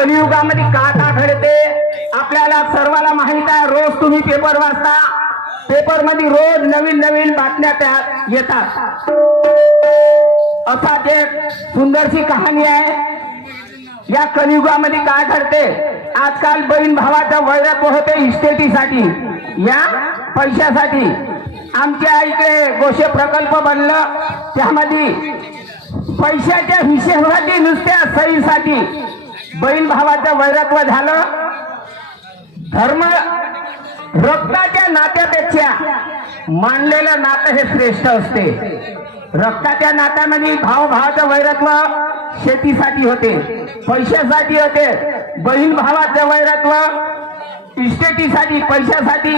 कलियुगामध्ये का का घडते? आपल्याला सर्वाला माहीत आहे रोज तुम्ही पेपर वाचता. पेपरमध्ये रोज नवीन नवीन बातम्या त्या येतात. असाच एक सुंदरशी कहाणी आहे. या कलियुगामध्ये काय घडते? आजकाल बहीण भावाचा वैरत्व होते इस्टेटीसाठी या पैशासाठी. आमच्या इकडे गोशे प्रकल्प बनलं त्यामध्ये पैशाच्या हिशेबासाठी नुसत्या सईसाठी बहीण भावाचं वैरत्व झालं. धर्म रक्ताच्या नात्यापेक्षा मानलेलं नातं हे श्रेष्ठ असते. रक्ताच्या नात्यामध्ये भाव भावाचं वैरत्व शेतीसाठी होते पैशासाठी होते. बहीण भावाचं वैरत्व इस्टेटीसाठी पैशासाठी.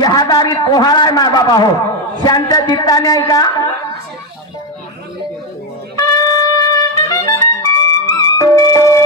यादारी पोहाळा आहे मा बाबा हो शांत चित्ताने ऐका. Thank you.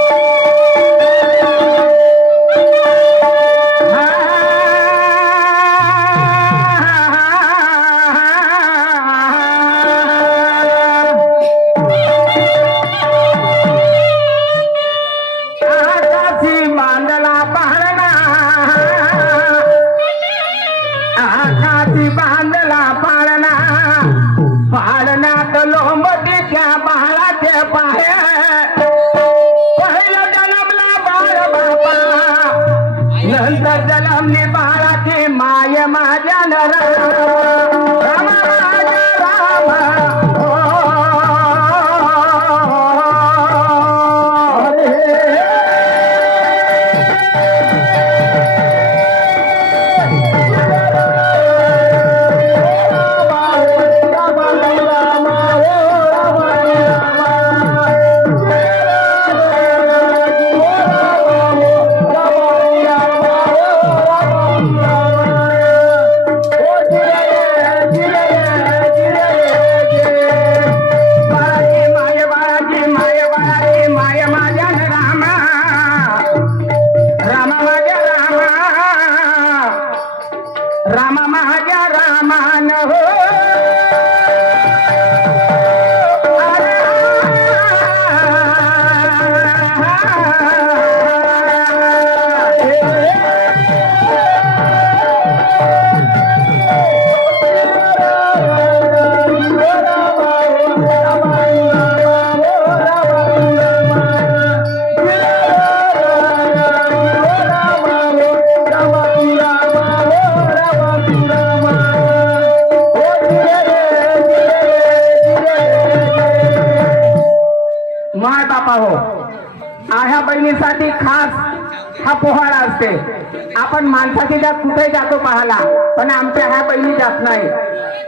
आपण माणसाची जात कुठे जातो पाहायला? पण आमच्या ह्या बहिणी जात नाही.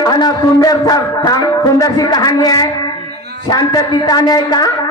आणि सुंदर सुंदरशी कहाणी आहे. शांत गीताने आहे का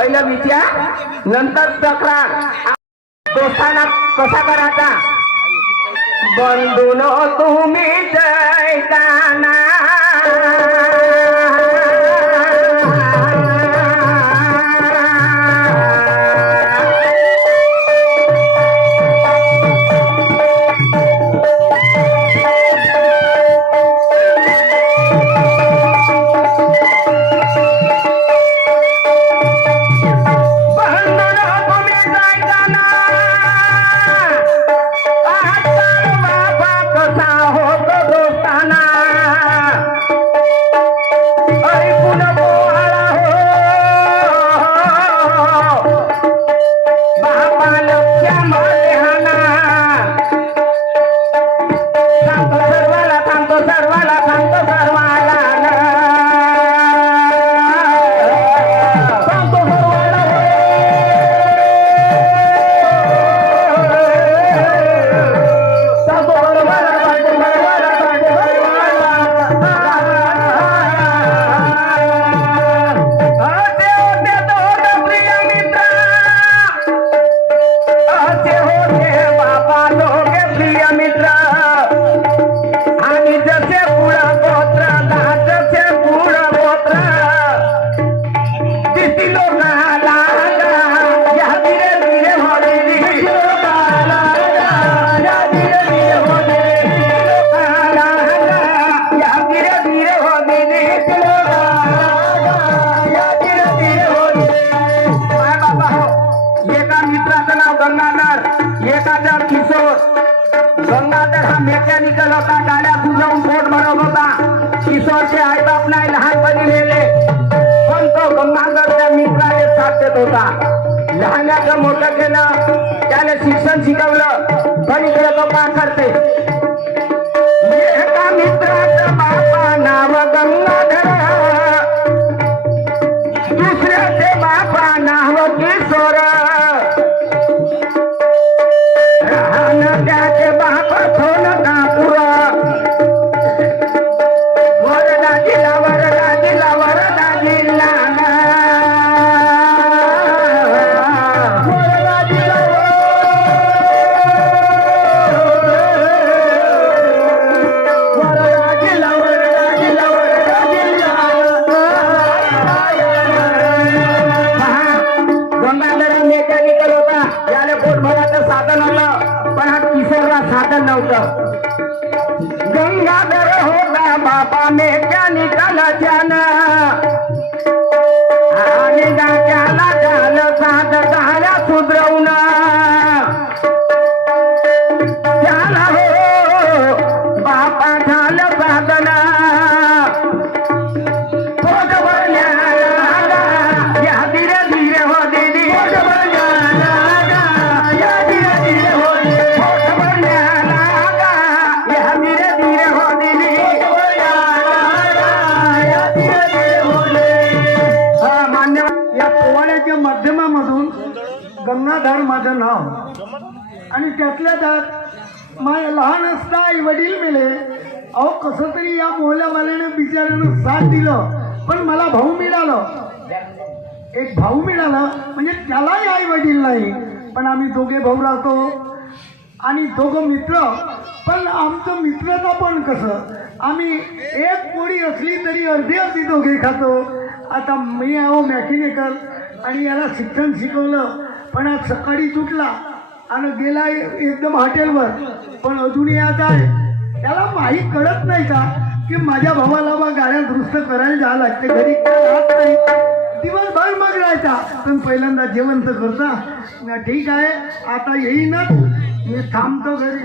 पहिलं विचार नंतर तक्रार दोस्तांना कसा करायचा? बंधून तुम्ही जैताना हा मेकॅनिकल होता गाड्या बुजवून पोट भरत होता. किशोरचे आई बाप नाही लहानपणी नेले पण तो गंगाधरच्या मित्राने साथ देत होता. लहानाचं मोठं केलं त्याने शिक्षण शिकवलं. पण इकडे तो का करते त्यातल्या त्यात माझ्या लहान असता आई वडील मेले. अहो कसं तरी या मोहल्यावाल्याने बिचाऱ्यानं साथ दिलं. पण मला भाऊ मिळालं. एक भाऊ मिळाला म्हणजे त्यालाही आई वडील नाही. पण आम्ही दोघे भाऊ राहतो. आणि दोघं मित्र. पण आमचं मित्रता पण कसं? आम्ही एक पोळी असली तरी अर्धी अर्धी दोघे खातो. आता मी आहो मॅकॅनिकल आणि याला शिक्षण शिकवलं. पण आज सकाळी सुटला. आणि गेला एकदम हॉटेलवर. पण अजूनही आता आहे त्याला माहीत कळत नाही का की माझ्या भावाला बा गाड्या दुरुस्त करायला जावं लागते. घरी राहत नाही. दिवसभर मग राहायचा. पण पहिल्यांदा जेवण तर करता. ना ठीक आहे आता येईनच. मी थांबतो घरी.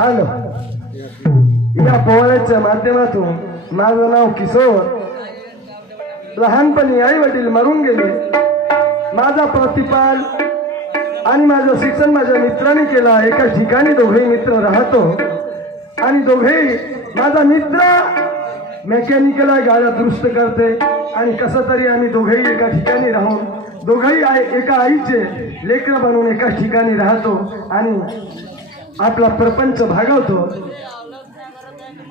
हॅलो. या पोवाड्याच्या माध्यमातून माझं नाव किशोर. लहानपणी आई वडील मरून गेले. माझा प्रतिपाल आणि माझं शिक्षण माझ्या मित्राने केला एका ठिकाणी दोघेही मित्र राहतो. आणि दोघेही माझा मित्र मेकॅनिकल गाड्या दुरुस्त करते. आणि कसं तरी आम्ही दोघेही एका ठिकाणी राहून दोघंही आई एका आईचे लेकरं बनवून एका ठिकाणी राहतो. आणि आपला प्रपंच भागवतो.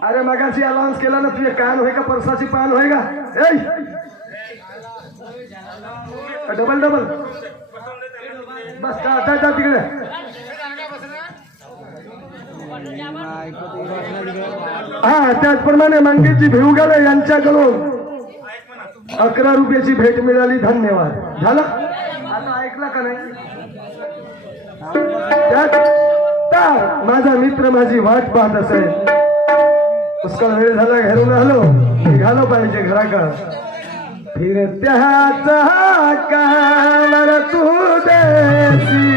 अरे मगाशी अलाउन्स केला ना तुझे कान होय का? परसाची पान होय का? डबल डबल बस का जा तिकडे. हा त्याचप्रमाणे मंगेची भिवगाले यांच्याकडून अकरा रुपयाची भेट मिळाली धन्यवाद. झालं? आता ऐकला का नाही? माझा मित्र माझी वाट पाहत असेल. पुष्कळ वेळ झाला घरून आलो निघालो पाहिजे घराकडं. फिरत्याचा कावर तू देसी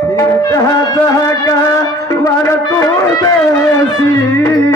फिरत्याचा कावर तू देसी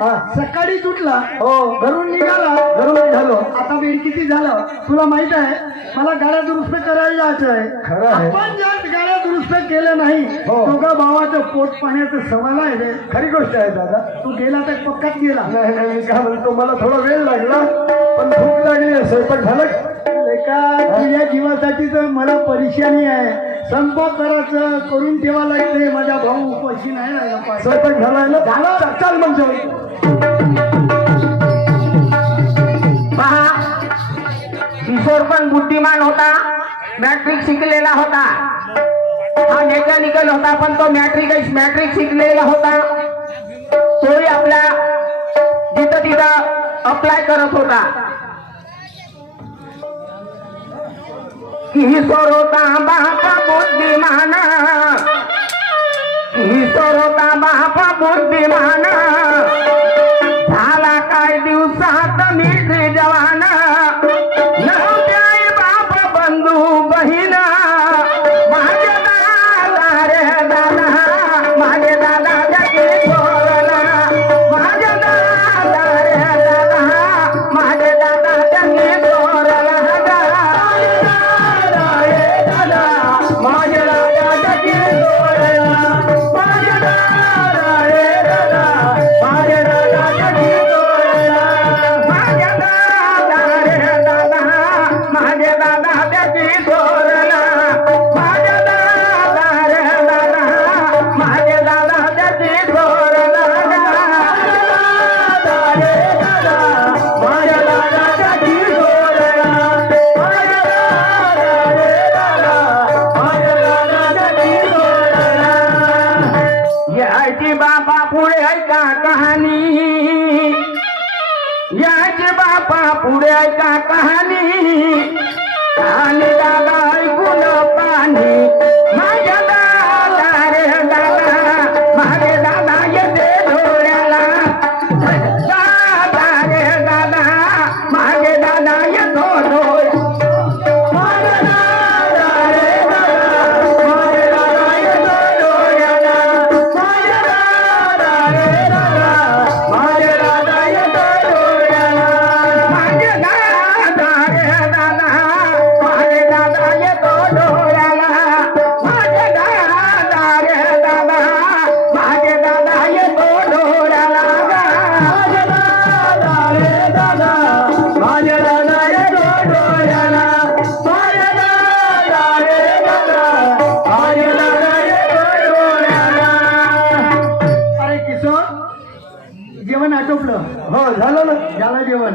हा. सकाळी तुटला हो घरून निघाला घरून झालो आता वेळ किती झालं तुला माहीत आहे मला गाड्या दुरुस्त करायला जायचं आहे खरं आहे. आपण ज्या गाड्या दुरुस्त केल्या नाही हो. दोघा भावाचं पोट पाण्याचं सवाल आहे रे खरी गोष्ट आहे दादा तू गेला तर पक्काच गेला नाही नाही मी काय म्हणतो मला थोडा वेळ लागला पण भूक लागली. स्वयंपाक झाला का? एका तुझ्या जीवासाठी तर मला परेशानी आहे संपर्क करायचं करून ठेवा लागते माझा भाऊ उपाशी नाही पाहिजे. स्वयंपाक झालाय ना? झाला. चाल मग पहा किशोर पण बुद्धिमान होता. मॅट्रिक शिकलेला होता. हा मेकॅनिकल होता पण तो मॅट्रिक मॅट्रिक शिकलेला होता. तोही आपल्या जिथं तिथं अप्लाय करत होता. किशोर होता बापा बुद्धिमान किशोर होता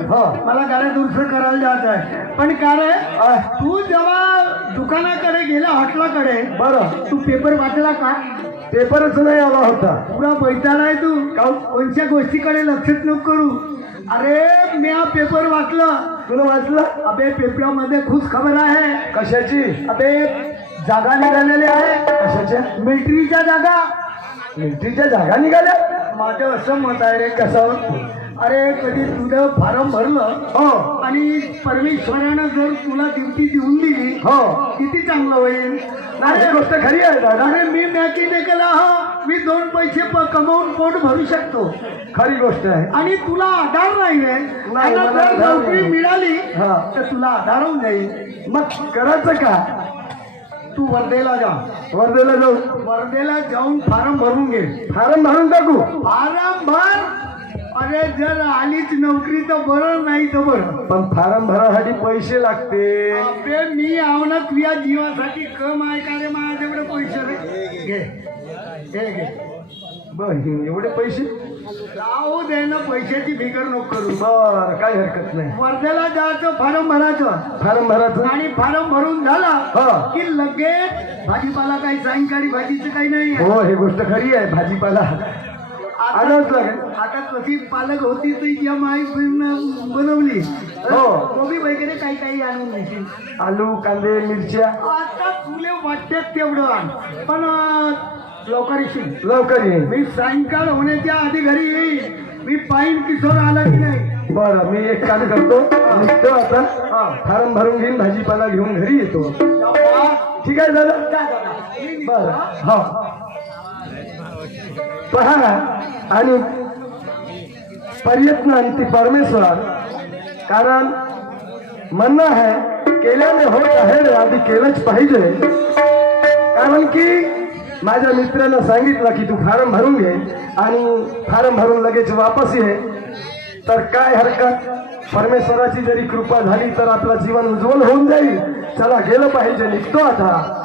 मला गाड्या दुरुस्त करायला जात आहे. पण काय रे तू जेव्हा दुकानाकडे गेला हॉटेलाकडे बरं. तू पेपर वाचला का? पेपरच नाही आला होता. पुरा बैताला आहे तू? कोणत्या गोष्टीकडे लक्षच नको करू? अरे मी हा पेपर वाचला. तुला वाचलं? अबे पेपरामध्ये खुश खबर आहे. कशाची? अबे जागा निघालेल्या आहे. कशाच्या मिलिटरीच्या जागा. मिलिटरीच्या जागा निघाल्या? माझं असं मत आहे रे कसं अरे कधी तुझं फॉर्म भरलं हो. आणि परमेश्वरानं जर तुला ड्युटी देऊन दिली हो. किती चांगलं होईल? नाही गोष्ट खरी आहे दादा. अरे मी मॅकॅनिकल हा. मी दोन पैसे प- कमावून पोट भरू शकतो. खरी गोष्ट आहे. आणि तुला आधार नाही मला जर आधार नोकरी नाही. मिळाली हा. तर तुला आधार होऊन जाईल. मग करायचं का? तू वर्धेला जा. वर्धेला जाऊ. वर्धेला जाऊन फॉर्म भरून घे. फारम भरून टाकू. फॉर्म भर. अरे जर आलीच नोकरी तर बरं नाही तर बरं. पण फारम भरासाठी पैसे लागते. अबे मी आव ना तुझ्या जीवासाठी कम आहे का रे? माझ्या तेवढे पैसे रे घे घे घे. बर एवढे पैसे? राहू दे ना पैशाची फिकर नको करू. बर काही हरकत नाही. वर्ध्याला जायचं फॉर्म भरायचं. फारम भरायचं? आणि फॉर्म भरून झाला हा. की लगेच भाजीपाला काही सायंकाळी भाजीचं काही नाही. हो ही गोष्ट खरी आहे. भाजीपाला आणावंच लागेल आता कशी पालक होती ती ज्या माई बनवली. हो. कोबी वगैरे काही काही आणून देशील. आलू कांदे मिरच्या. आता तुले वाटते तेवढं. आण पण लवकर येशील. लवकर येईन. मी सायंकाळ होण्याच्या आधी घरी येईल मी पाहिन किशोर आला की नाही. बरं मी एक काम करतो. निघतो आता फारम भरून घेईन भाजीपाला घेऊन घरी येतो. ठीक आहे दादा? बर हा. पहा आणि प्रयत्न आणि ती परमेश्वर. कारण म्हणणं आहे केल्याने होत आहे आधी केलंच पाहिजे. कारण की माझ्या मित्रानं सांगितलं की तू फारम भरून घे आणि फारम भरून लगेच वापस ये. तर काय हरकत? परमेश्वराची जरी कृपा झाली तर आपलं जीवन उज्ज्वल होऊन जाईल. चला गेलं पाहिजे निघतो आता.